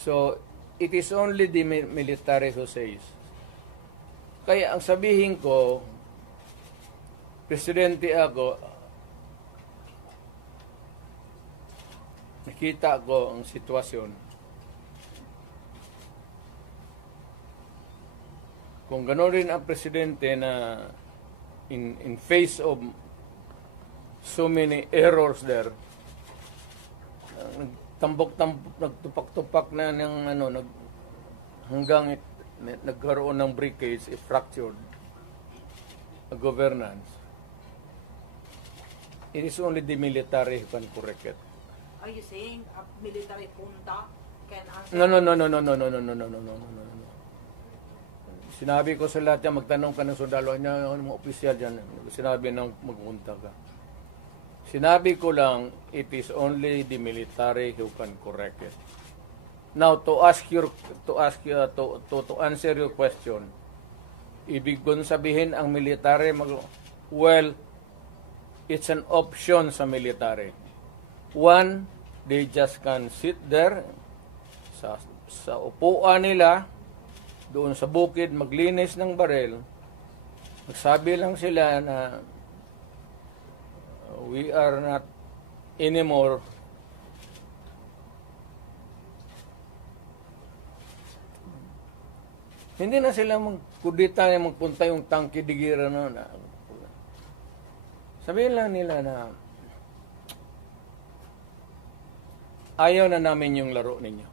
So, it is only the military who says. Kaya ang sabihin ko, presidente ako, nakita ko ang sitwasyon. Kung gano'n rin ang presidente na in face of so many errors there, nagtupak-tupak na ng hanggang nagkaroon ng breakage, fractured governance. It is only the military who can correct it. Are you saying a military junta can answer? No. Sinabi ko sa lahat yan, magtanong ka ng sundalo niya, mga opisyal dyan. Sinabi nang magunta ka. Sinabi ko lang, it is only the military who can correct it. Now, to answer your question, ibig kong sabihin ang military, well, it's an option sa military. One, they just can sit there sa upuan nila, doon sa bukid, maglinis ng barel. Magsabi lang sila na we are not anymore hindi na sila magkudita na magpunta yung tangki digira na. Sabihin lang nila na ayaw na namin yung laro ninyo.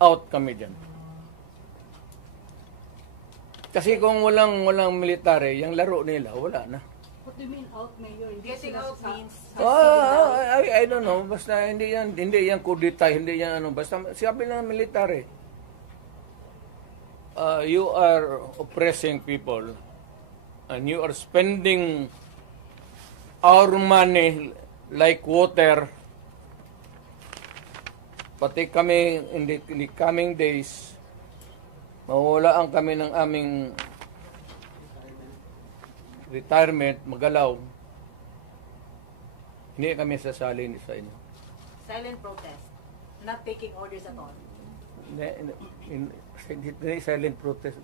Out kami dyan. Kasi kung walang military, yung laro nila, wala na. What do you mean out, Mayor? Getting out means... I don't know. Basta hindi yan kudita, hindi yan ano. Basta sabi lang military. You are oppressing people and you are spending our money like water. Pati kami in the coming days, mawawalaan kami ng aming retirement, magalaw. Hindi kami sasali sa inyo. Silent protest. Not taking orders at all. Hindi silent protest.